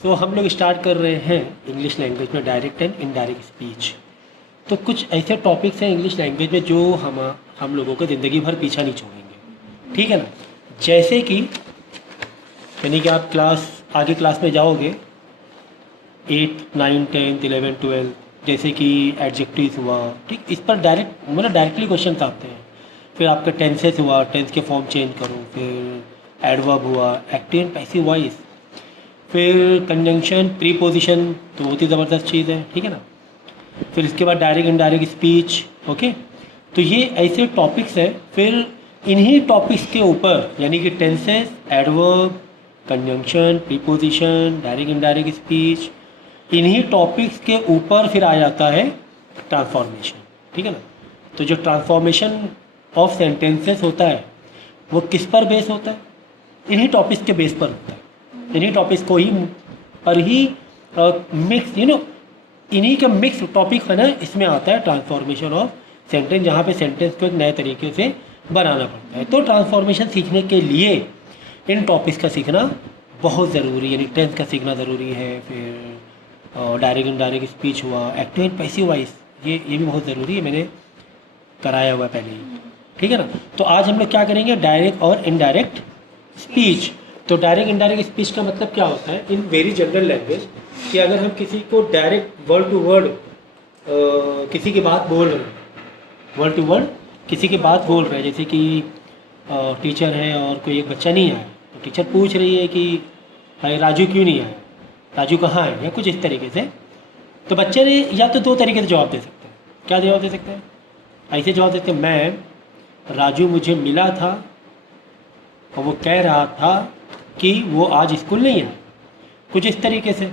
सो हम लोग स्टार्ट कर रहे हैं इंग्लिश लैंग्वेज में डायरेक्ट एंड इनडायरेक्ट स्पीच। तो कुछ ऐसे टॉपिक्स हैं इंग्लिश लैंग्वेज में जो हम लोगों को ज़िंदगी भर पीछा नहीं छोड़ेंगे, ठीक है ना। जैसे कि यानी कि आप आगे क्लास में जाओगे 8, 9, 10, 11, 12, जैसे कि एडजेक्टिव्स हुआ, ठीक, इस पर डायरेक्टली क्वेश्चन आते हैं। फिर आपका टेंसेस हुआ, टेंस के फॉर्म चेंज करो, फिर एडवर्ब हुआ, एक्टिव एंड पैसिव वॉइस, फिर कंजंक्शन, प्रीपोजिशन, तो बहुत ही ज़बरदस्त चीज़ है, ठीक है ना। फिर इसके बाद डायरेक्ट इनडायरेक्ट स्पीच, ओके। तो ये ऐसे टॉपिक्स हैं। फिर इन्हीं टॉपिक्स के ऊपर यानी कि tenses, adverb, conjunction, preposition, direct indirect speech, इन्हीं टॉपिक्स के ऊपर फिर आ जाता है ट्रांसफॉर्मेशन, ठीक है ना। तो जो ट्रांसफॉर्मेशन ऑफ सेंटेंसेस होता है वो किस पर बेस होता है? इन्हीं टॉपिक्स के बेस पर होता है। इन्हीं टॉपिक्स को ही पर ही मिक्स इन्हीं के मिक्स टॉपिक है ना, इसमें आता है ट्रांसफॉर्मेशन ऑफ सेंटेंस, जहाँ पे सेंटेंस को एक नए तरीके से बनाना पड़ता है। तो ट्रांसफॉर्मेशन सीखने के लिए इन टॉपिक्स का सीखना बहुत ज़रूरी है, यानी टेंस का सीखना ज़रूरी है। फिर डायरेक्ट इनडायरेक्ट स्पीच हुआ, एक्टिव एंड पैसिव वॉइस, ये भी बहुत ज़रूरी है, मैंने कराया हुआ है पहले ही, ठीक है ना। तो आज हम लोग क्या करेंगे, डायरेक्ट और इनडायरेक्ट स्पीच। तो डायरेक्ट इनडायरेक्ट स्पीच का मतलब क्या होता है इन वेरी जनरल लैंग्वेज, कि अगर हम किसी को डायरेक्ट वर्ड टू वर्ड किसी की बात बोल रहे हैं, वर्ड टू वर्ड किसी की बात बोल रहे हैं, जैसे कि टीचर है और कोई एक बच्चा नहीं आया, तो टीचर पूछ रही है कि भाई राजू क्यों नहीं आया, राजू कहाँ है, या कुछ इस तरीके से। तो बच्चे ने या तो दो तरीके से जवाब दे सकते हैं। क्या जवाब दे सकते हैं? ऐसे जवाब देते हैं, मैम राजू मुझे मिला था और वो कह रहा था कि वो आज स्कूल नहीं आया, कुछ इस तरीके से,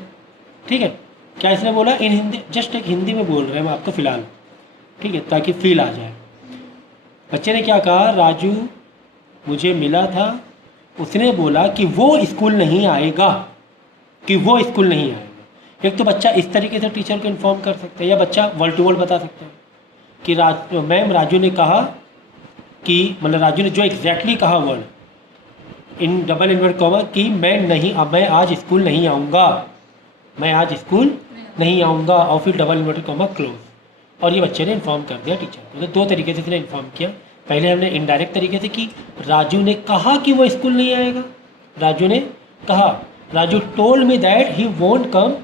ठीक है। क्या इसने बोला? इन हिंदी, जस्ट एक हिंदी में बोल रहे हैं हम आपको फ़िलहाल, ठीक है, ताकि फील आ जाए। बच्चे ने क्या कहा, राजू मुझे मिला था, उसने बोला कि वो स्कूल नहीं आएगा, कि वो स्कूल नहीं आएगा। एक तो बच्चा इस तरीके से टीचर को इन्फॉर्म कर सकता है, या बच्चा वर्ड टू वर्ड बता सकता है कि मैम राजू ने कहा कि, मतलब राजू ने जो एग्जैक्टली कहा word in double invert comma कि मैं आज स्कूल नहीं आऊँगा, मैं आज स्कूल नहीं आऊँगा, और फिर डबल इन्वर्ट कॉमा क्लोज। और ये बच्चे ने इन्फॉर्म कर दिया टीचर को। तो दो तरीके से इसने इन्फॉर्म किया। पहले हमने इनडायरेक्ट तरीके से कि राजू ने कहा कि वो स्कूल नहीं आएगा, राजू ने कहा, Raju told me that he won't come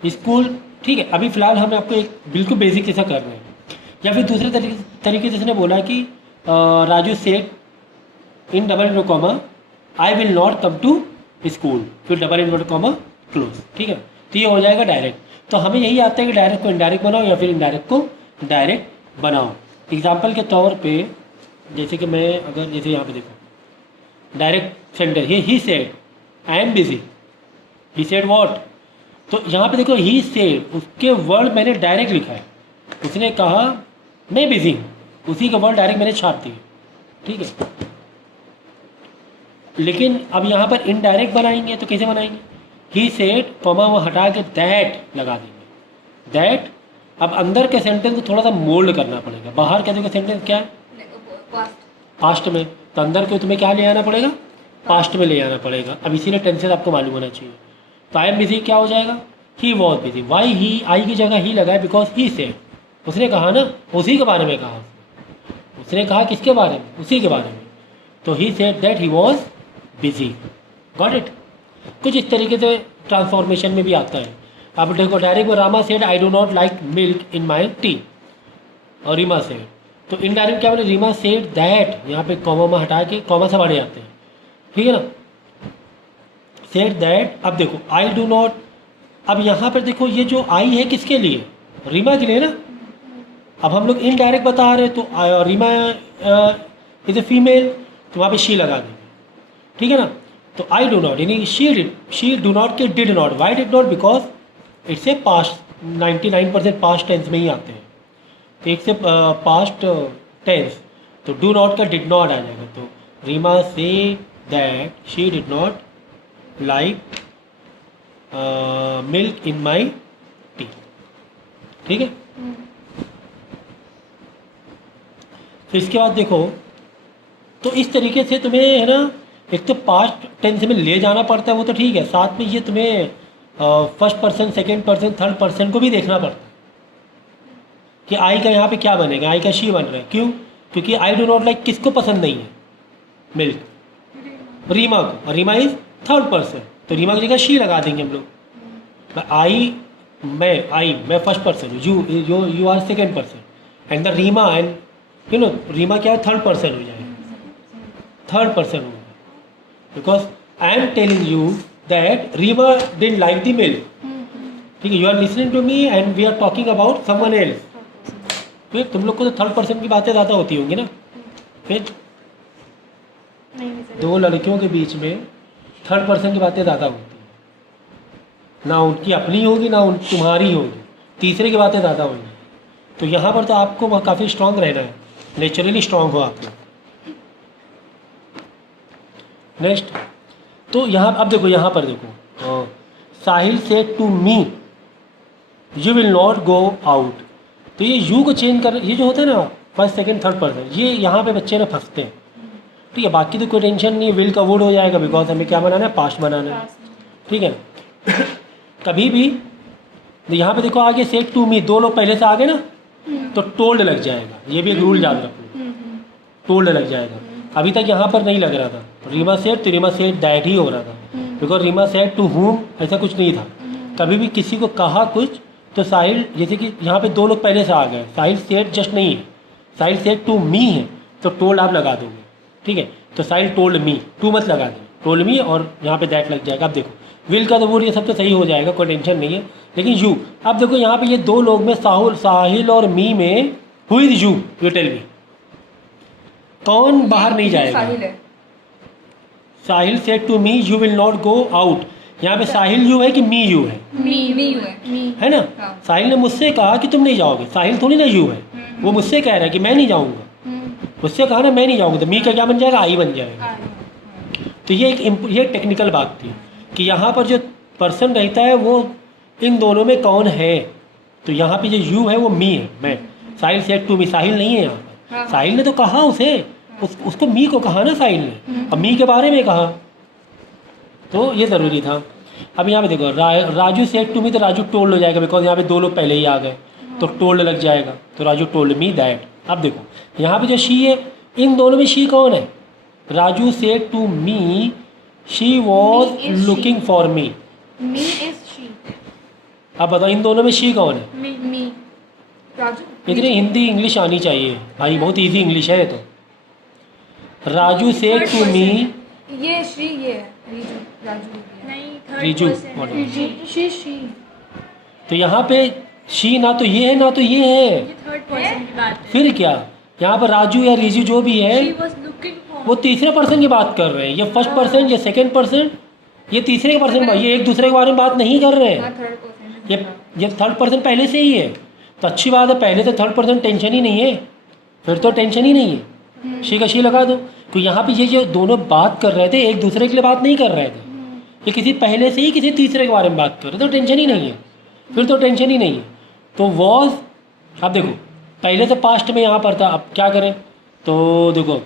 school, ठीक है। अभी फ़िलहाल हम आपको एक बिल्कुल बेसिक ऐसा कर रहे हैं। या फिर दूसरे तरीके से इसने बोला कि Raju said in double invert comma I will not come to school, फिर डबल इन्वर्ट कॉमा क्लोज, ठीक है। तो ये हो जाएगा डायरेक्ट। तो हमें यही आता है कि डायरेक्ट को इनडायरेक्ट बनाओ या फिर इनडायरेक्ट को डायरेक्ट बनाओ। एग्जाम्पल के तौर पे जैसे कि मैं अगर जैसे यहाँ पे देखो direct sentence, he said I am busy, he said what, तो यहाँ पे देखो ही सेड, उसके वर्ड मैंने डायरेक्ट लिखा है, उसने कहा मैं बिजी हूँ, उसी का वर्ड डायरेक्ट मैंने छाप दिया, ठीक है। लेकिन अब यहाँ पर इनडायरेक्ट बनाएंगे तो कैसे बनाएंगे? ही सेड कॉमा वो हटा के दैट लगा देंगे, दैट। अब अंदर के सेंटेंस को थोड़ा सा मोल्ड करना पड़ेगा। बाहर क्या देखो सेंटेंस क्या है, पास्ट में, तो अंदर को तुम्हें क्या ले आना पड़ेगा, पास्ट में ले आना पड़ेगा। अब इसीलिए टेंसेस आपको मालूम होना चाहिए। तो आई एम बिजी क्या हो जाएगा, he was busy. Why he, I की जगह ही लगाए बिकॉज ही सेड, उसने कहा ना, उसी के बारे में कहा, उसने कहा किसके बारे में, उसी के बारे में। तो ही said that he was busy, got it. कुछ इस तरीके से ट्रांसफॉर्मेशन में भी आता है। अब देखो डायरेक्ट में Rama said I do not like milk in my T, और रीमा सेड। तो इनडायरेक्ट क्या बोले, रीमा सेड दैट, यहाँ पे कॉमा में हटा के कॉमा से बढ़ जाते हैं, ठीक है ना, सेड दैट। अब देखो आई डू नॉट, अब यहाँ पर देखो ये जो आई है किसके लिए, रीमा के लिए ना। अब हम लोग इनडायरेक्ट बता रहे हैं, तो रीमा इज ए फीमेल, तो वहाँ पे शी लगा देंगे, ठीक है ना। तो आई डू नॉट यानी शी डू नॉट के did not, why did not, because it's a past, 99% past tense में ही आते हैं, तो एक से पास्ट टेंस, तो डू नॉट का डिड नॉट आ जाएगा। तो Reema says that she did not like milk in my tea, ठीक है। फिर इसके बाद देखो, तो इस तरीके से तुम्हें है ना एक तो पास्ट टेंस में ले जाना पड़ता है, वो तो ठीक है, साथ में ये तुम्हें first person, second person, third person को भी देखना पड़ता है कि आई का यहाँ पे क्या बनेगा, आई का शी बन रहा है। क्यों? क्योंकि आई डू नॉट लाइक किसको पसंद नहीं है? मिल्क, रीमा को, और रीमा इज थर्ड पर्सन, तो रीमा की जगह शी लगा देंगे हम लोग। आई, मैं फर्स्ट पर्सन हूँ, you are second person and the Reema, and you know Reema क्या है, थर्ड पर्सन हो जाएगा, थर्ड पर्सन होगा, because I am telling you that Reema didn't like the milk. ठीक है, you are listening to me and we are talking about someone else. फिर तुम लोग को तो थर्ड पर्सन की बातें ज़्यादा होती होंगी ना। फिर दो लड़कियों के बीच में थर्ड पर्सन की बातें ज़्यादा होती हैं, ना उनकी अपनी होगी ना तुम्हारी होगी, तीसरे की बातें ज़्यादा होंगी। तो यहाँ पर तो आपको काफ़ी स्ट्रांग रहना है, नेचुरली स्ट्रांग हो आप लोग। नेक्स्ट, तो यहाँ अब देखो, यहाँ पर देखो, Sahil says to me you will not go out. तो ये यू को चेंज कर, ये जो होता है ना फर्स्ट सेकंड थर्ड पर्सन, ये यहाँ पे बच्चे ना फंसते हैं। ठीक है, बाकी तो कोई टेंशन नहीं है, विल का वुड हो जाएगा, बिकॉज हमें क्या बनाना है, पास्ट बनाना है। ठीक है कभी भी यहाँ पे देखो आगे से टू मी, दो लोग पहले से आ गए ना तो टोल्ड लग जाएगा, ये भी एक रूल याद रखो, टोल्ड लग जाएगा। अभी तक यहाँ पर नहीं लग रहा था, रीमा सेड तो रीमा सेड दैट ही हो रहा था, because Reema said to whom ऐसा कुछ नहीं था। कभी भी किसी को कहा कुछ तो साहिल, जैसे कि यहाँ पे दो लोग पहले से आ गए, साहिल सेड जस्ट नहीं है, साहिल सेड टू मी है, तो टोल्ड आप लगा दोगे। ठीक है, तो साहिल टोल्ड मी, टू मत लगा दें, टोल्ड मी और यहाँ पे दैट लग जाएगा। अब देखो विल का तो वो ये सब तो सही हो जाएगा, कोई टेंशन नहीं है। लेकिन यू, अब देखो यहाँ पे ये दो लोग में साहिल और मी में who is you, you tell me, कौन बाहर नहीं जाएगा? Sahil said to me you will not go out. यहाँ पे साहिल यू है कि मी यू है? मी है ना। हाँ। साहिल ने मुझसे कहा कि तुम नहीं जाओगे, साहिल थोड़ी ना यू है, वो मुझसे कह रहा है कि मैं नहीं जाऊँगा, मुझसे कहा ना मैं नहीं जाऊँगा, तो मी का क्या बन जाएगा, आई बन जाएगा। तो ये ये टेक्निकल बात थी कि यहाँ पर जो पर्सन रहता है वो इन दोनों में कौन है। तो यहाँ पे जो यू है वो मी है, मैं। साहिल सेड टू मी, साहिल नहीं है यहाँ पर। हाँ। साहिल ने तो कहा उसे, उसको मी को कहा ना साहिल ने, अब मी के बारे में कहा, तो ये ज़रूरी था। अब यहाँ पे देखो राजू सेड टू मी, तो राजू टोल्ड हो जाएगा, बिकॉज यहाँ पे दो लोग पहले ही आ गए, तो टोल्ड लग जाएगा, तो राजू टोल्ड मी दैट। अब देखो यहाँ पे जो शी है, इन दोनों में शी कौन है? Raju said to me she was looking for me. Me is she. अब बताओ इन दोनों में शी कौन है? मी राजू। इतनी हिंदी इंग्लिश आनी चाहिए भाई, बहुत इजी इंग्लिश है। तो राजू सेड टू मी, ये शी, ये है रीजू, राजू नहीं, रीजू, शी। तो यहाँ पे शी ना तो ये है ना तो ये है, थर्ड पर्सन की बात है। फिर क्या? यहाँ पर राजू या रीजू जो भी है She was looking for- वो तीसरे पर्सन की बात कर रहे हैं। ये फर्स्ट पर्सन, ये सेकंड पर्सन, ये तीसरे के पर्सन, ये एक दूसरे के बारे में बात नहीं कर रहे हाँ, हैं। Third person. ये थर्ड पर्सन पहले से ही है, तो अच्छी बात है, पहले तो थर्ड पर्सन टेंशन ही नहीं है, फिर तो टेंशन ही नहीं है, शी का शी लगा दो। तो यहाँ पे ये जो दोनों बात कर रहे थे एक दूसरे के लिए बात नहीं कर रहे थे, ये किसी पहले से ही किसी तीसरे के बारे में बात कर रहे थे, तो टेंशन ही नहीं है, फिर तो टेंशन ही नहीं है। तो वॉज, अब देखो पहले से पास्ट में यहाँ पर था, अब क्या करें? तो देखो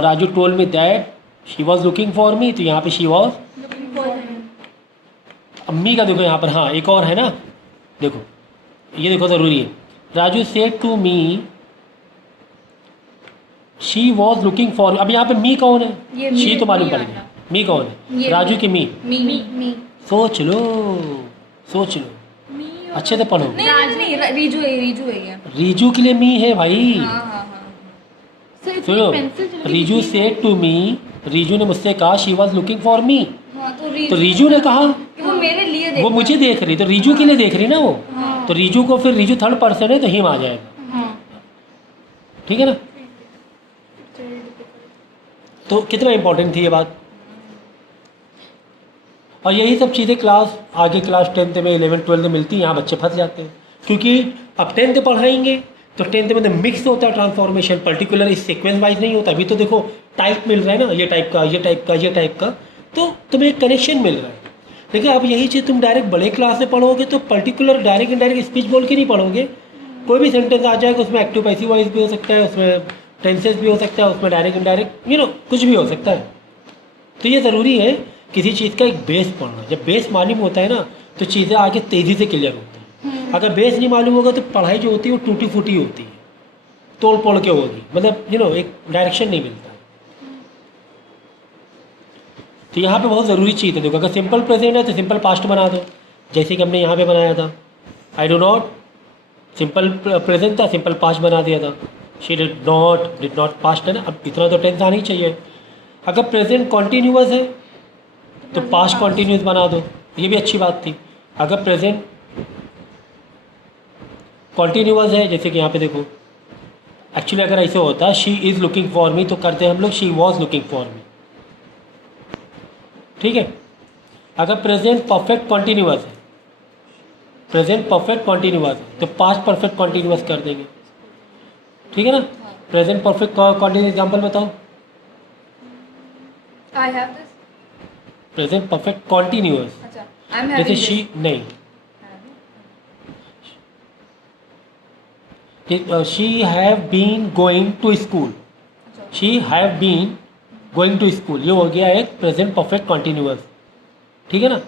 Raju told me that she was looking for मी, तो यहाँ पे she was. Looking for him। अम्मी का देखो यहाँ पर, हाँ एक और है ना, देखो ये देखो ज़रूरी है। Raju said to me she was looking for, अब यहाँ पे मी कौन है? ये शी मी- तो मालूम मी पड़ आ गया, गया। मी कौन है? ये राजू की मी, मी। सोच लो सोच लो, अच्छे से पढ़ो। नहीं, रीजू है ये। रीजू के लिए मी है भाई। हाँ। सुनो, रीजू सेड टू मी, रीजू ने मुझसे कहा शी वॉज लुकिंग फॉर मी, हाँ, तो रीजू ने कहा वो मेरे लिए वो मुझे देख रही, तो रीजू के लिए देख रही ना वो, हाँ। तो रीजू को फिर रीजू थर्ड पर्सन है तो हिम आ जाएगा। हाँ। ठीक है ना। तो कितना इंपॉर्टेंट थी ये बात। और यही सब चीज़ें क्लास आगे क्लास 10th में 11th 12th में मिलती हैं, यहाँ बच्चे फंस जाते हैं, क्योंकि अब 10th पढ़ाएंगे तो 10th में मिक्स होता है ट्रांसफॉर्मेशन, पर्टिकुलर इस सीक्वेंस वाइज नहीं होता। अभी तो देखो टाइप मिल रहा है ना, ये टाइप का, ये टाइप का, ये टाइप का, तो तुम्हें एक कनेक्शन मिल रहा है। लेकिन अब यही चीज़ तुम डायरेक्ट बड़े क्लास में पढ़ोगे तो पर्टिकुलर डायरेक्ट इनडायरेक्ट स्पीच बोल के नहीं पढ़ोगे, कोई भी सेंटेंस आ जाएगा, उसमें एक्टिव पैसिव वॉइस भी हो सकता है, उसमें टेंसेस भी हो सकता है, उसमें डायरेक्ट इनडायरेक्ट कुछ भी हो सकता है। तो ये ज़रूरी है किसी चीज़ का एक बेस पढ़ना। जब बेस मालूम होता है ना तो चीज़ें आगे तेज़ी से क्लियर होती हैं। अगर बेस नहीं मालूम होगा तो पढ़ाई जो होती है वो टूटी फूटी होती है, तोड़ पोड़ के होगी, मतलब एक डायरेक्शन नहीं मिलता है। तो यहाँ पे बहुत ज़रूरी चीज़ है। देखो अगर सिंपल प्रेजेंट है तो सिंपल पास्ट बना दो, जैसे कि हमने यहाँ पे बनाया था। आई डू नॉट, सिंपल प्रेजेंट था, सिंपल पास्ट बना दिया था। शी डिड नॉट पास्ट है ना, अब इतना तो टेंस आना ही चाहिए। अगर प्रेजेंट कॉन्टीन्यूअस है तो पास्ट कॉन्टीन्यूअस बना दो, ये भी अच्छी बात थी। अगर प्रेजेंट कॉन्टीन्यूअस है, जैसे कि यहाँ पे देखो, एक्चुअली अगर ऐसे होता शी इज़ लुकिंग फॉर मी तो करते हम लोग शी वॉज लुकिंग फॉर मी, ठीक है। अगर प्रेजेंट परफेक्ट कॉन्टीन्यूअस है, प्रेजेंट परफेक्ट कॉन्टीन्यूअस है तो पास्ट परफेक्ट कॉन्टीन्यूअस कर देंगे, ठीक है ना। प्रेजेंट परफेक्ट कॉन्टीन्यूअस एग्जाम्पल बताओ। I have this. Present perfect continuous, अच्छा, I'm जैसे having this. शी नहीं, she have been going to school, अच्छा, she have been going to school, ये हो गया एक प्रेजेंट परफेक्ट कॉन्टीन्यूअस, ठीक है ना।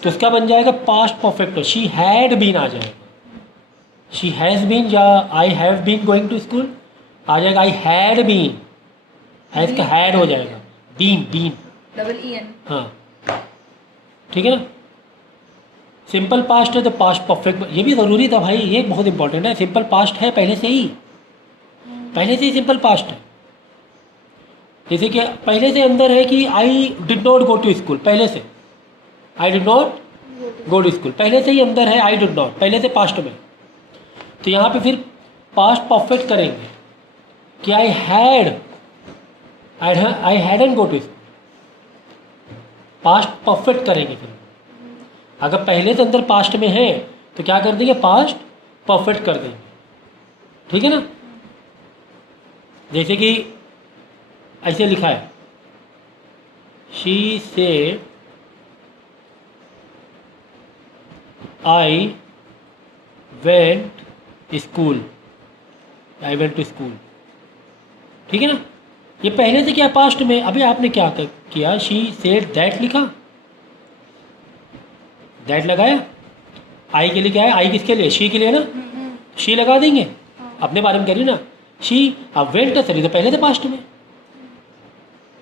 तो इसका बन जाएगा past perfect, she had been आ जाएगा, शी हैज़ बीन या I have been going to school आ जाएगा, आई हैड बीन, हैज़ का हैड हो जाएगा, बीन, double E N. हाँ, ठीक है ना। सिंपल पास्ट है तो पास्ट परफेक्ट, ये भी ज़रूरी था भाई, ये बहुत इंपॉर्टेंट है। सिंपल पास्ट है पहले से ही सिंपल पास्ट है। जैसे कि पहले से अंदर है कि I did not go to school, पहले से I did not go to school, पहले से ही अंदर है आई डिड नॉट, पहले से पास्ट में। तो यहाँ पे फिर पास्ट परफेक्ट करेंगे कि I hadn't go to school, past perfect करेंगे। फिर अगर पहले से अंदर पास्ट में है तो क्या कर देंगे, पास्ट परफेक्ट कर देंगे, ठीक है ना। जैसे कि ऐसे लिखा है, she says I went school, I went to school, ठीक है ना। ये पहले से क्या पास्ट में, अभी आपने क्या किया, शी सेड दैट लिखा, दैट लगाया, आई के लिए क्या है, आई किसके लिए, शी के लिए ना, शी लगा देंगे, अपने बारे में करिए ना, शी। अब वेंट सर, तो पहले से पास्ट में,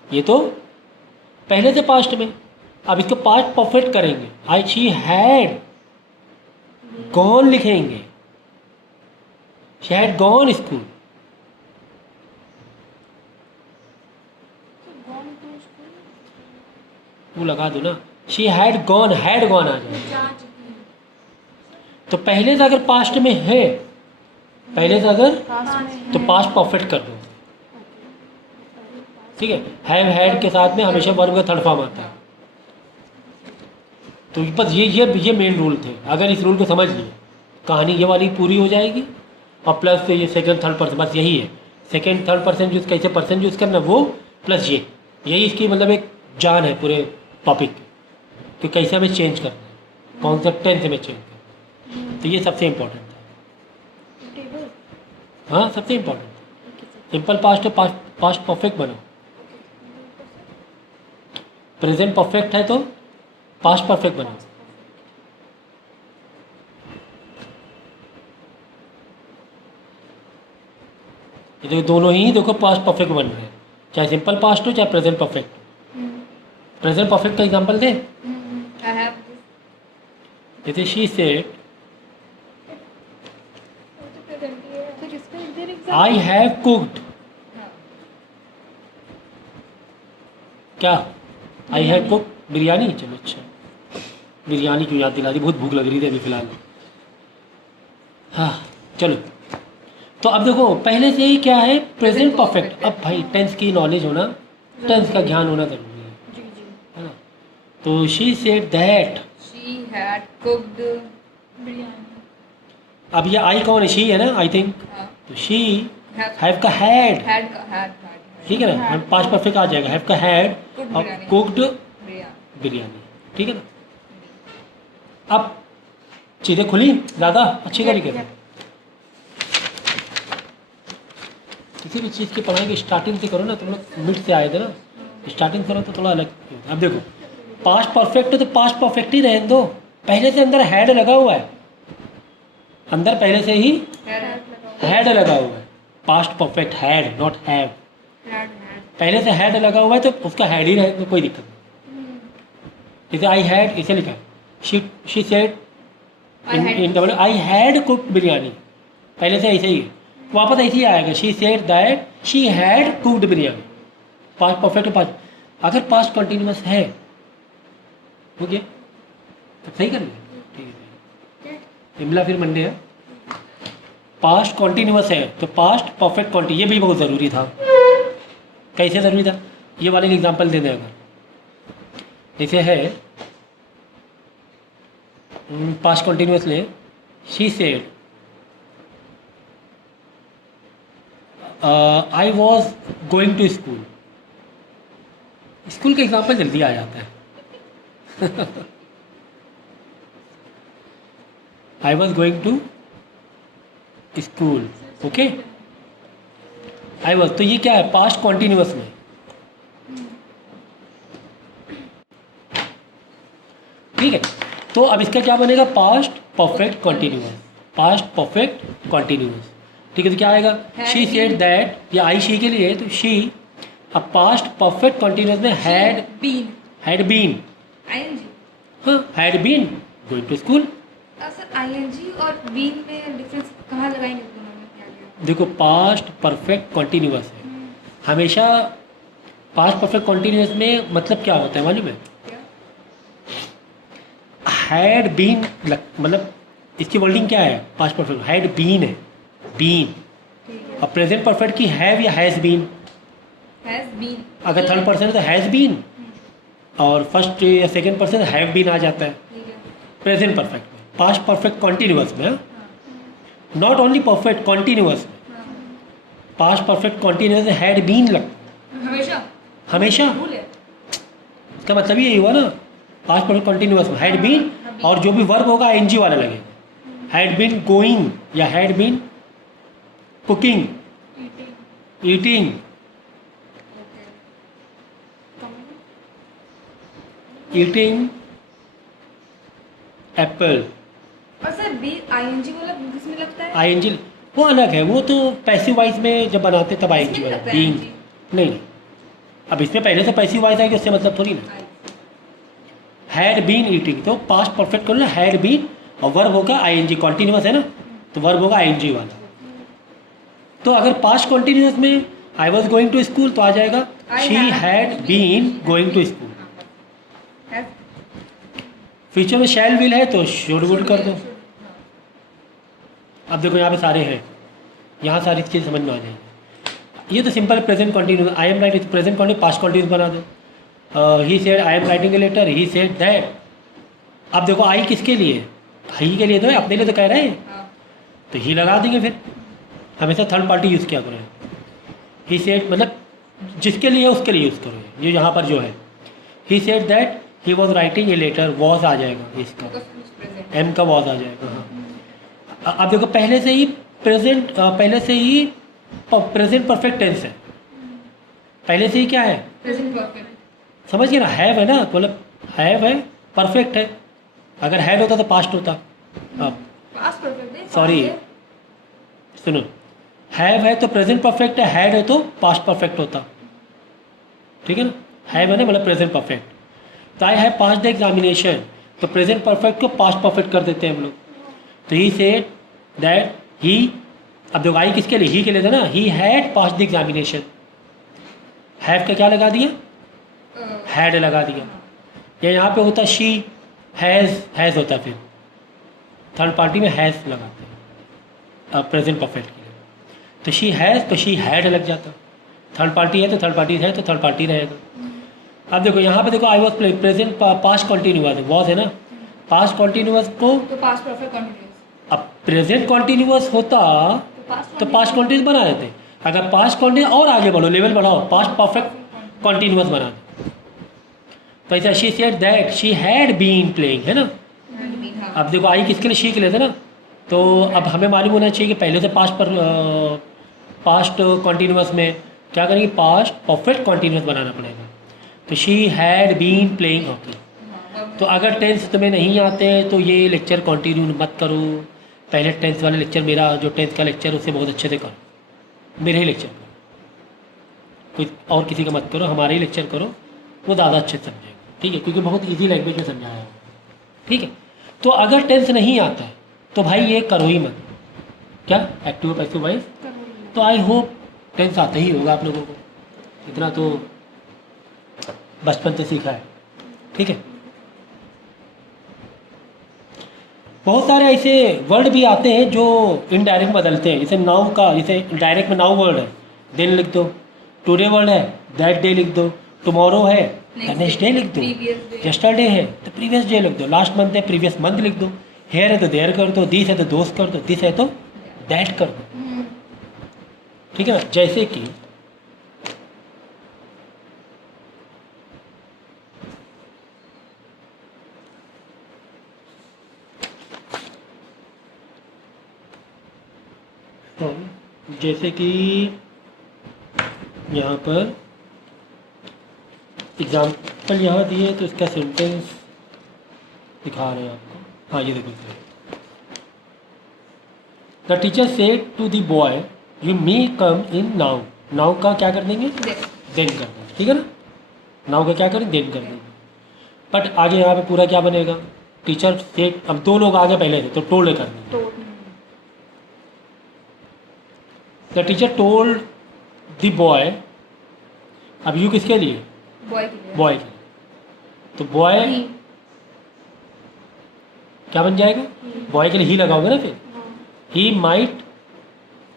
ये तो पहले से पास्ट में। अब इसको पास्ट परफेक्ट करेंगे, आई शी हैड गॉन लिखेंगे, शी हैड गॉन स्कूल, वो लगा दो ना, शी हैड गॉन आ जाए। तो पहले से अगर पास्ट में है, पहले से अगर तो पास्ट परफेक्ट कर दो, ठीक है। हैव हैड के साथ में हमेशा वर्ब का थर्ड फॉर्म आता है। तो बस ये मेन रूल थे। अगर इस रूल को समझ लिए कहानी ये वाली पूरी हो जाएगी। और प्लस ये सेकंड थर्ड पर्सन, बस यही है, सेकंड थर्ड पर्सन यूज़ कैसे पर्सन यूज़ करना वो, प्लस यही इसकी मतलब एक जान है पूरे टॉपिक कि कैसे हमें चेंज करना है, कौन सा टेंस में चेंज करना है। तो ये सबसे इम्पोर्टेंट था, हाँ सबसे इम्पोर्टेंट। सिंपल पास्ट है, पास्ट परफेक्ट बनाओ, प्रेजेंट परफेक्ट है तो पास्ट परफेक्ट बनाओ। ये देखो दोनों ही देखो पास्ट परफेक्ट बन रहे हैं, चाहे सिंपल पास्ट हो चाहे प्रेजेंट परफेक्ट। प्रेजेंट परफेक्ट का एग्जांपल दे, जैसे she said I have cooked, क्या आई हैव कुक्ड बिरयानी। चलो अच्छा, बिरयानी क्यों याद दिला दी, बहुत भूख लग रही थी अभी फिलहाल। हाँ चलो, तो अब देखो पहले से ही क्या है, प्रेजेंट परफेक्ट। अब भाई टेंस की नॉलेज होना, टेंस का ज्ञान होना जरूरी है ना। तो she said that she had cooked biryani. अब ये आई कौन है, शी है ना आई थिंक। तो शी हैव का हैड, ठीक है ना, पास्ट परफेक्ट आ जाएगा, हैव का हैड और कुक्ड बिरयानी, ठीक है ना। अब चीज़ें खुली ज़्यादा अच्छी तरीके से। किसी भी चीज़ की पढ़ाई की स्टार्टिंग से करो ना, तुम लोग मिड से आए थे ना, स्टार्टिंग करो तो थोड़ा अलग होता है। अब देखो पास्ट परफेक्ट है तो पास्ट परफेक्ट ही रहने दो, पहले से अंदर हैड लगा हुआ है, अंदर पहले से ही हैड लगा हुआ है। Past perfect had not have, पहले से हैड लगा हुआ है तो उसका हैड ही रहेगा, कोई दिक्कत नहीं। जैसे आई हैड इसे लिखा है, she said in I had cooked biryani, पहले से ऐसे ही है, वापस ऐसे ही आएगा, she said that she had cooked biryani. Past perfect past, अगर पास्ट कंटिन्यूअस है हो गया तो सही कर लिया, ठीक है। इमला फिर मंडे है। पास्ट कॉन्टिन्यूअस है तो पास्ट परफेक्ट कॉन्टिन्यू, ये भी बहुत ज़रूरी था। कैसे ज़रूरी था, ये वाले का एग्जांपल दे दें अगर, जैसे है पास्ट कॉन्टिन्यूअस ले, she said I was going to school, school का एग्जांपल जल्दी आ जाता है। I was going to school, okay, I was, तो ये क्या है पास्ट कॉन्टिन्यूअस में, ठीक है। तो अब इसका क्या बनेगा, past perfect continuous, past perfect continuous, ठीक है। तो क्या आएगा, शी सेड दैट, ये आई शी के लिए है तो शी, अब पास्ट परफेक्ट कॉन्टिन्यूअस में हैड बीन, हाँ had been going to school. Sir ING और बीन में डिफरेंस कहाँ लगाएंगे दोनों में, क्या क्या? देखो पास्ट परफेक्ट कॉन्टिन्यूअस है, हमेशा पास्ट परफेक्ट कॉन्टिन्यूअस में मतलब क्या होता है मालूम है, क्या? हैड बीन, मतलब इसकी वर्डिंग क्या है, पास्ट परफेक्ट हैड बीन है, बीन। ठीक है, अब प्रेजेंट परफेक्ट की हैव या हैज़ बीन, हैज बीन, अगर थर्ड पर्सन है तो हैज़ बीन, और फर्स्ट या सेकंड पर्सन हैव बीन आ जाता है ठीक है, प्रेजेंट परफेक्ट में। पास्ट परफेक्ट कॉन्टिन्यूअस में, नॉट ओनली परफेक्ट कॉन्टिन्यूअस में, हाँ, पास्ट परफेक्ट कॉन्टिन्यूअस में हैड बीन लगता हमेशा है, हमेशा। रूल है। इसका मतलब यही हुआ ना, पास्ट परफेक्ट कॉन्टिन्यूअस में हैड बीन, और जो भी वर्ब होगा आईएनजी वाला लगेगा, हैड बीन गोइंग या had been cooking, eating, eating apple. और सर बी आईएनजी वाला किसमें लगता है? आईएनजी वो अलग है, वो तो पैसिव वाइज में जब बनाते तब आईएनजी इसमें वाला, लगता है बीइंग ING? नहीं। अब इसमें पहले से पैसिव वाइज आएगी, उससे मतलब थोड़ी ना। हैड बीन ईटिंग तो पास्ट परफेक्ट करो ना, हैड बीन, और वर्ब होगा आईएनजी, कॉन्टिन्यूअस है ना तो वर्ब होगा आईएनजी वाला। तो अगर पास्ट कॉन्टिन्यूअस में I was going to school तो आ जाएगा she had been going to school. Has future में शैल विल है तो शुड वुड कर दो। अब देखो यहाँ पे सारे हैं, यहाँ सारी चीज़ समझ में आ जाएगी। ये तो simple present continuous, I am writing present continuous, past continuous बना दो। He said I am writing a letter, he said that. अब देखो आई किसके लिए, ही के लिए तो है, अपने लिए तो कह रहे हैं, हाँ, तो ही लगा देंगे। फिर हमेशा थर्ड पार्टी यूज़ किया करो। ही सेड मतलब जिसके लिए उसके लिए यूज़ करो। ये यहाँ पर जो है he said that he was writing a letter, was आ जाएगा इसका, प्रेजेंट एम का वॉज आ जाएगा। हाँ अब देखो पहले से ही प्रेजेंट, पहले से ही प्रेजेंट परफेक्ट टेंस है, पहले से ही क्या है, प्रेजेंट परफेक्ट। समझ गए ना, हैव है ना, मतलब हैव है, परफेक्ट है। अगर हैड होता तो पास्ट होता। अब पास्ट परफेक्ट है, सॉरी सुनो, हैव है तो प्रेजेंट परफेक्ट है, हैड है तो पास्ट परफेक्ट होता, ठीक है ना। हैव है ना मतलब प्रेजेंट परफेक्ट। तो I have pass the examination, तो प्रेजेंट परफेक्ट को पास्ट परफेक्ट कर देते हैं हम लोग। तो ही सेड दैट ही, अब देखो आई किसके लिए, ही के लिए था ना, he had pass the examination. Have का क्या लगा दिया, हैड लगा दिया। या यहाँ पे होता शी हैज़ होता, फिर थर्ड पार्टी में हैज़ लगाते हैं प्रेजेंट परफेक्ट के लिए। तो शी हैज़ तो शी हैड लग जाता, थर्ड पार्टी है तो थर्ड पार्टी है तो थर्ड पार्टी रहेगा। अब देखो यहाँ पे देखो I was present past continuous was है ना, पास्ट कॉन्टिन्यूअस को, तो पास्ट परफेक्ट कंटीन्यूअस, अब प्रेजेंट कॉन्टिन्यूअस होता तो पास्ट कॉन्टिन्यूअस बना देते। अगर पास्ट कॉन्टिन्यूअस और आगे बढ़ो, लेवल बढ़ाओ, पास्ट परफेक्ट कॉन्टिन्यूअस बना दो। तो ऐसा she said that she had been playing है ना। अब देखो आई किसके लिए, शी के लिए था ना, तो अब हमें मालूम होना चाहिए कि पहले से पास्ट पर पास्ट कॉन्टीन्यूअस में क्या करेंगे, पास्ट परफेक्ट कॉन्टीन्यूअस बनाना पड़ेगा। तो she had been playing hockey. तो अगर टेंस तुम्हें नहीं आते हैं तो ये लेक्चर कंटिन्यू मत करो, पहले टेंस वाले लेक्चर, मेरा जो टेंस का लेक्चर उसे बहुत अच्छे से करो, मेरे ही लेक्चर करो, कोई और किसी का मत करो, हमारे ही लेक्चर करो, वो ज़्यादा अच्छे से समझेगा, ठीक है, क्योंकि बहुत इजी लैंग्वेज में समझाया है, ठीक है। तो अगर टेंस नहीं आता है तो भाई ये करो ही मत, क्या एक्टिव पैसिव वॉइस। तो आई होप टेंस आता ही होगा आप लोगों को, इतना तो बचपन से सीखा है, ठीक है। बहुत सारे ऐसे वर्ड भी आते हैं जो इनडायरेक्ट बदलते हैं, जैसे नाउ का, जैसे डायरेक्ट में नाउ वर्ड है देन लिख दो, टुडे वर्ड है दैट डे लिख दो, टुमारो है द नेक्स्ट डे लिख दो, यस्टरडे है तो प्रीवियस डे लिख दो, लास्ट मंथ है प्रीवियस मंथ लिख दो, हेयर है तो देयर कर दो, दिस है तो दोस्त कर दो, दिस है तो दैट कर दो, ठीक है ना। जैसे कि जैसे कि यहाँ पर एग्जाम्पल यहाँ दिए तो इसका सेंटेंस दिखा रहे हैं आपको, हाँ ये देखो, the teacher said to the boy you may come in now, now का क्या कर देंगे, देन कर देंगे, ठीक है ना, नाउ का क्या करें, देन कर देंगे। बट आगे यहाँ पे पूरा क्या बनेगा, टीचर सेड, अब दो लोग आगे पहले थे तो टोल्ड कर देंगे, the teacher told the boy, अब यू किसके लिए, बॉय के लिए, बॉय के लिए, तो बॉय क्या बन जाएगा, बॉय के लिए ही लगाओगे ना, फिर he might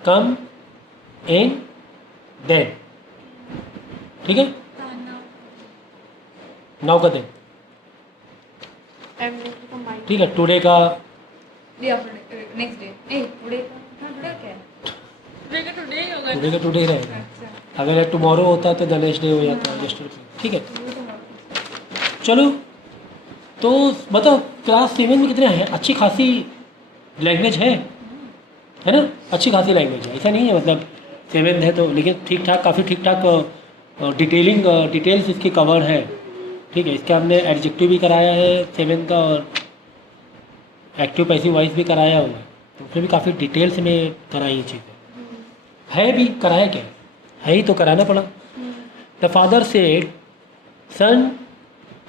come in then, ठीक है, नाउ का देन, ठीक है, टुडे का डे आफ्टर नेक्स्ट डे, नहीं टुडे का, हाँ टुडे क्या है, टुडे का टुडे ही होगा, टुडे का टुडे ही रहेगा, अच्छा अगर टुमारो होता तो द नेक्स्ट डे हो जाता है, यस्टरडे, ठीक है। चलो तो बताओ क्लास 7 में कितने हैं, अच्छी खासी लैंग्वेज है ना, अच्छी खासी लैंग्वेज है, ऐसा नहीं है मतलब 7 है तो, लेकिन ठीक ठाक, काफ़ी ठीक ठाक डिटेल्स इसकी कवर है, ठीक है। इसके हमने एडजेक्टिव भी कराया है 7 का और एक्टिव पैसिव वॉइस भी कराया हुआ है, तो उसमें भी काफ़ी डिटेल्स में कराई चीज़ें है, भी कराया क्या है ही तो कराना पड़ा। The father said son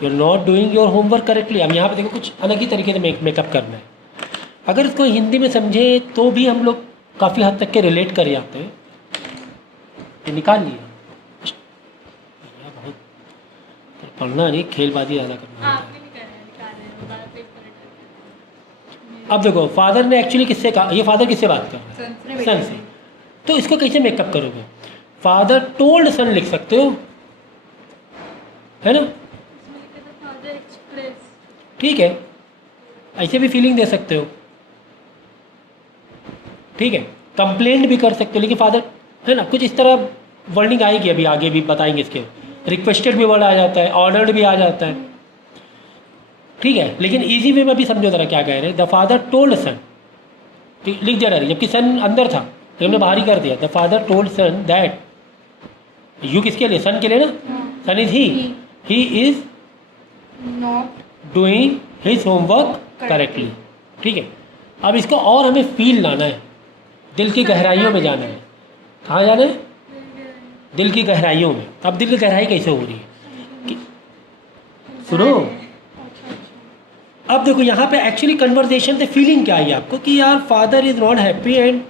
you are not doing your homework correctly. अब यहाँ पे देखो कुछ अलग ही तरीके से मेकअप करना है, अगर इसको हिंदी में समझे तो भी हम लोग काफ़ी हद तक के रिलेट कर जाते हैं, ये निकाल लिया बहुत, पढ़ना नहीं खेलबाजी ज़्यादा करना। अब देखो फादर ने एक्चुअली किससे कहा, ये फादर किससे बात कर रहा है, सन से, तो इसको कैसे मेकअप करोगे, फादर टोल्ड सन लिख सकते हो, है ना, ठीक है, ऐसे भी फीलिंग दे सकते हो, ठीक है, कंप्लेंट भी कर सकते हो, लेकिन फादर है ना, कुछ इस तरह वर्डिंग आएगी, अभी आगे भी बताएंगे इसके, रिक्वेस्टेड भी वर्ड आ जाता है, ऑर्डर्ड भी आ जाता है, ठीक है, लेकिन इजी वे में भी समझो जरा क्या कह रहे हैं, द फादर टोल्ड सन, लिख दिया रही, जबकि सन अंदर था तो हमने बाहर ही कर दिया, the father told son that, you किसके लिए, सन के लिए ना, son is he is not doing his homework correctly, ठीक है। अब इसको और हमें फील लाना है, दिल की गहराइयों में जाना है, कहाँ जाना है, दिल की गहराइयों में। अब दिल की गहराई कैसे हो रही है कि, सुनो, अब देखो यहाँ पे एक्चुअली कन्वर्सेशन से फीलिंग क्या आई आपको कि यार father is not happy and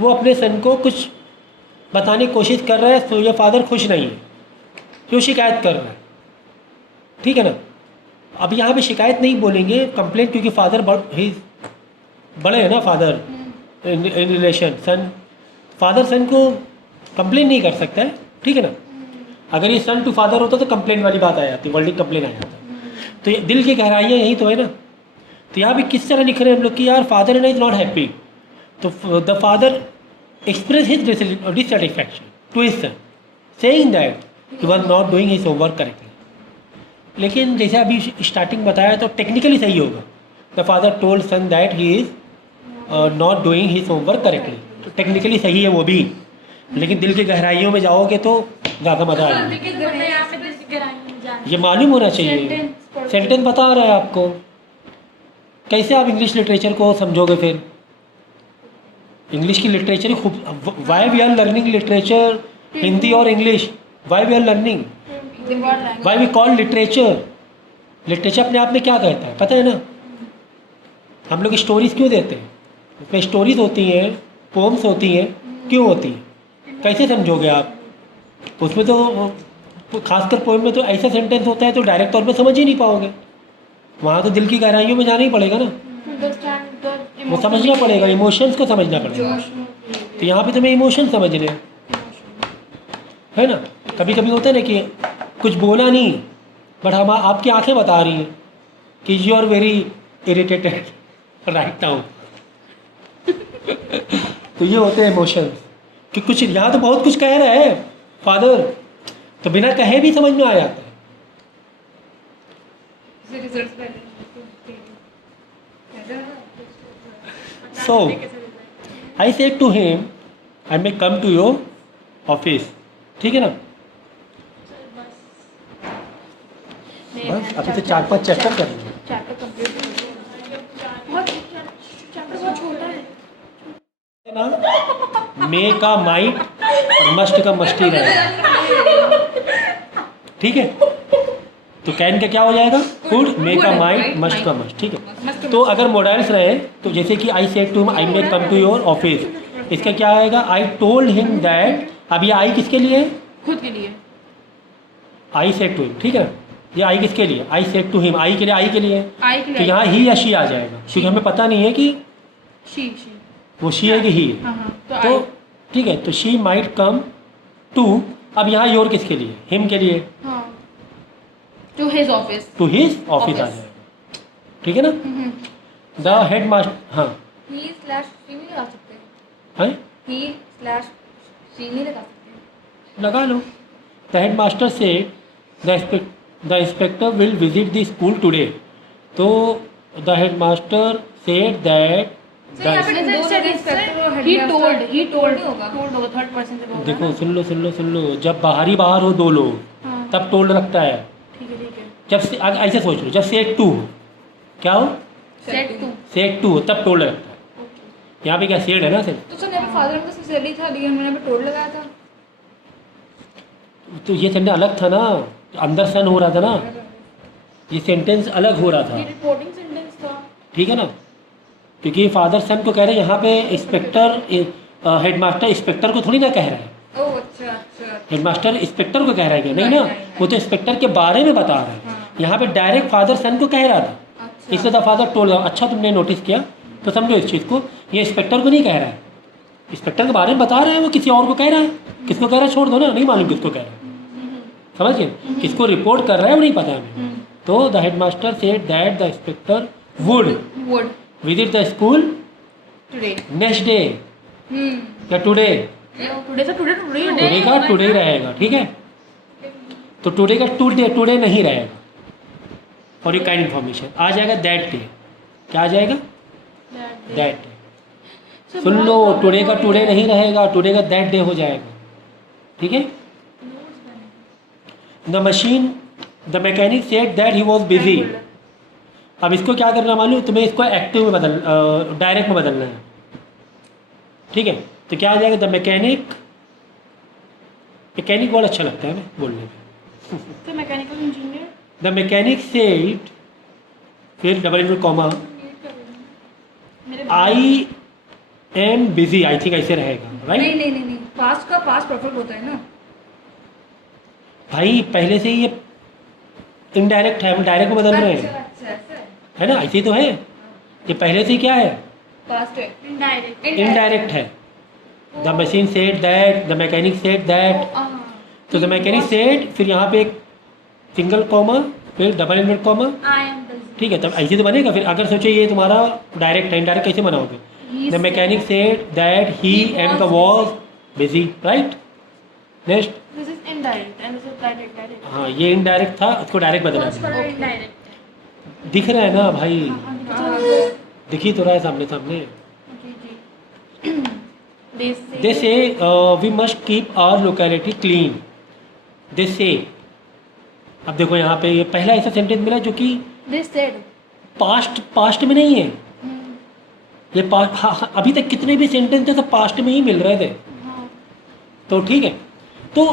वो अपने सन को कुछ बताने की कोशिश कर रहा है, तो ये फादर खुश नहीं है, क्यों शिकायत कर रहा है, ठीक है ना। अब यहाँ पे शिकायत नहीं बोलेंगे, कंप्लेंट, क्योंकि फादर बड़े हैं ना, father in relation, son, father son को कंप्लेन नहीं कर सकता है, ठीक है ना। अगर ये सन टू फादर होता तो कंप्लेन वाली बात आ जाती, वर्ल्डिंग कंप्लेन आ जाता। तो ये दिल की गहराइयाँ यही तो है ना। तो यहाँ भी किस तरह लिख रहे हैं हम लोग कि यार फादर इज नॉट हैप्पी, तो the father express his dissatisfaction to his son saying that he was not doing his homework correctly. लेकिन जैसे अभी स्टार्टिंग बताया तो टेक्निकली सही होगा, the father told son that he is not doing his homework correctly, तो technically सही है वो भी, लेकिन दिल की गहराइयों में जाओगे तो ज़्यादा मज़ा आएगा। यहाँ पे दिल की गहराई में जाना। ये मालूम होना चाहिए। Sentence पढ़- सेंटेंस बता रहा है आपको। कैसे आप इंग्लिश लिटरेचर को समझोगे फिर? इंग्लिश की लिटरेचर ही खूब। Why we are learning literature, Hindi और English, why we are learning, why we call literature. Literature अपने आप में क्या कहता है पता है ना? हम लोग स्टोरीज क्यों देते हैं? उसमें स्टोरीज होती हैं, पोम्स होती हैं, क्यों होती हैं? कैसे समझोगे आप? उसमें तो खासकर पोएम में तो ऐसा सेंटेंस होता है तो डायरेक्ट तौर पे समझ ही नहीं पाओगे। वहाँ तो दिल की गहराइयों में जाना ही पड़ेगा ना, वो समझना पड़ेगा, इमोशंस को समझना पड़ेगा। तो यहाँ पे तुम्हें इमोशन समझने हैं, है ना? कभी कभी होता है ना कि कुछ बोला नहीं बट हम आपकी आंखें बता रही हैं कि you are very irritated right now. तो ये होते हैं इमोशंस कि कुछ यहाँ तो बहुत कुछ कह रहा है फादर, तो बिना कहे भी समझ में आ जाता है। रिजल्ट्स पहले So, I said to him, I may come to your office. ठीक है ना? बस अभी तो 4-5 चैप्टर करेंगे। चैप्टर कंप्लीट बहुत चैप्टर बहुत छोटा है ना, मे का माइट और मस्ट का मस्ट ही रहेगा। ठीक है? तो कैन का क्या हो जाएगा? कुड, मे का माइट, मस्ट का मस्ट। ठीक है? तो अगर मोडाइल्स रहे तो जैसे कि I said to him I may come to your office, इसका क्या आएगा? I told him that. अब ये आई किसके लिए है? खुद के लिए आई सेड टू हिम। ठीक है? ये आई किसके लिए? आई सेड टू हिम, आई के लिए, आई के लिए आई के तो लिए यहाँ ही या शी आ जाएगा क्योंकि हमें पता नहीं है कि शी वो शी है कि ही है। हाँ तो ठीक है, तो शी माइट कम टू। अब यहाँ योर किसके लिए? हिम के लिए, हाँ to his office to his office आ Office. जाएगा। ठीक है ना? द हेड मास्टर, हाँ ही स्लैश शी नहीं लगा सकते, है ही स्लैश शी नहीं लगा सकते। लगा लो। The headmaster said the inspector will visit the school today. तो the headmaster said that he told नहीं होगा। होगा थर्ड पर्सन से बोल देखो सुन लो, जब बाहर हो दो लोग हाँ तब टोल्ड रखता है। ठीक है जब ऐसे सोच लो, जब सेट टू हो, क्या हो? सेट टू सेट टू हो तब टोल्ड रखता है। यहाँ पे क्या सेड है ना सिर्फ। तो सर यहाँ पे फादर में तो सिंसियरली था, लेकिन मैंने पे टोल लगाया था। तो ये सेंटेंस अलग था ना, अंदर सन हो रहा था ना, ये सेंटेंस अलग हो रहा ये था। रिपोर्टिंग सेंटेंस था ठीक है ना? क्योंकि फादर सन को कह रहे हैं, यहाँ पे इंस्पेक्टर हेडमास्टर इंस्पेक्टर को थोड़ी ना कह रहा है। ओह अच्छा। हेडमास्टर इंस्पेक्टर को कह रहा है क्या? नहीं ना, नहीं। वो तो इंस्पेक्टर के बारे में बता रहा है। हाँ। यहाँ पे डायरेक्ट फादर सन को कह रहा था, अच्छा। इसलिए द फादर टोल्ड। अच्छा तुमने नोटिस किया तो समझो इस चीज़ को, ये इंस्पेक्टर को नहीं कह रहा है, इंस्पेक्टर के बारे में बता रहा है, वो किसी और को कह रहा है। किसको कह रहा है छोड़ दो ना, नहीं मालूम किसको कह रहा है। समझ गए? किसको रिपोर्ट कर रहा है वो नहीं पता हमें। तो the headmaster said that the inspector would would visit the school today. Next day या टुडे। टुडे से टुडे टुडे का टुडे रहेगा। ठीक है? तो टुडे का टुडे नहीं रहेगा। और एक काइंड इन्फॉर्मेशन आ जाएगा दैट डे। क्या आ जाएगा? That day. Soon low, today का टुडे नहीं रहेगा, टुडे का दैट डे हो जाएगा। ठीक है? The mechanic said that he was busy. अब इसको क्या करना मालूम? तुम्हें इसको एक्टिव में डायरेक्ट में बदलना है। ठीक है? तो क्या आ जाएगा? द मैकेनिक बहुत अच्छा लगता है हमें बोलने में। तो mechanical engineer the mechanic said, फिर डबल इनवर्ट कॉमा, मेरे आई एम बिजी। आई थिंक ऐसे रहेगा, राइट? नहीं, पास्ट का पास्ट परफेक्ट होता है ना। भाई पहले से ही ये इनडायरेक्ट है, हम डायरेक्ट में बदल रहे हैं, अच्छा। है ना? ऐसे ही तो है। ये पहले से ही क्या है? पास्ट है। इनडायरेक्ट इनडायरेक्ट है। The machine said that, the mechanic said that. तो द मैकेनिक सेड, फिर यहाँ पे एक सिंगल कॉमा, फिर double invert comma. I am busy ठीक है, तब ऐसे तो बनेगा। फिर अगर सोचो ये तुम्हारा डायरेक्ट है, इनडायरेक्ट कैसे बनाओगे? The mechanic said that he am का was busy, right? Next, this is indirect and this is direct हाँ ये इनडायरेक्ट था, उसको डायरेक्ट बदला फर्स्ट दिया। वाला इनडायरेक्ट दिख रहा है ना भाई? हाँ, दिख ही तो रहा है सामने सामने। जी they say we must keep our locality clean. They say, अब देखो यहाँ पे ये पहला ऐसा सेंटेंस मिला जो कि They said. पास्ट में नहीं है। ये अभी तक कितने भी सेंटेंस थे सब पास्ट में ही मिल रहे थे। हाँ. तो ठीक है, तो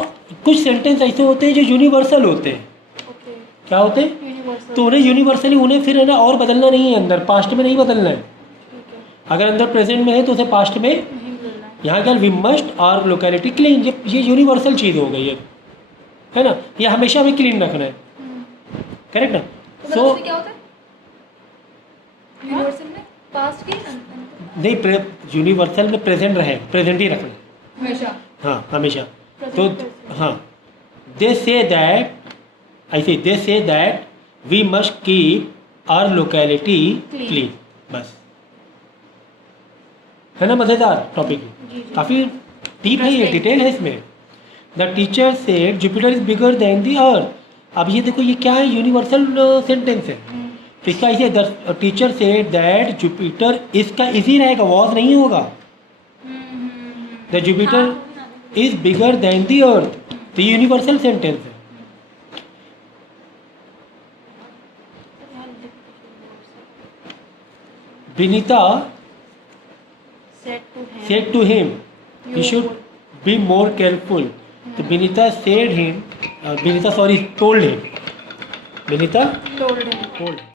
कुछ सेंटेंस ऐसे होते हैं जो यूनिवर्सल होते हैं। Okay. क्या होते हैं? Universal. तो उन्हें यूनिवर्सली उन्हें फिर है ना और बदलना नहीं है, अंदर पास्ट में नहीं बदलना है। ठीक है. अगर अंदर प्रेजेंट में है तो उसे पास्ट में, नहीं बोलना है. यहाँ क्या we must our locality clean, ये यूनिवर्सल चीज़ हो गई है ना, ये हमेशा हमें क्लीन रखना है। करेक्ट ना? तो सो मतलब उससे क्या होता है यूनिवर्सल में पास्ट की नहीं, यूनिवर्सल में प्रेजेंट रहे, प्रेजेंट ही रखना है। हमेशा हाँ हमेशा। Present तो perfect. हाँ, दे से दैट, ऐसे they say that we must keep our locality Clean. Clean, बस। है ना मज़ेदार टॉपिक? जी, जी. काफ़ी डीप है, ये Interesting. डिटेल है इसमें। The teacher said Jupiter is bigger than the earth. अब ये देखो ये क्या है, यूनिवर्सल सेंटेंस है। तो इसका ऐसे the teacher said that Jupiter, इसका इजी रहेगा, वॉज नहीं होगा। The Jupiter is bigger than the earth, तो ये यूनिवर्सल सेंटेंस है। Vinita Said to him. said to him, you should be more careful. तो Vinita said him, Vinita sorry told him, Vinita Told him. told him.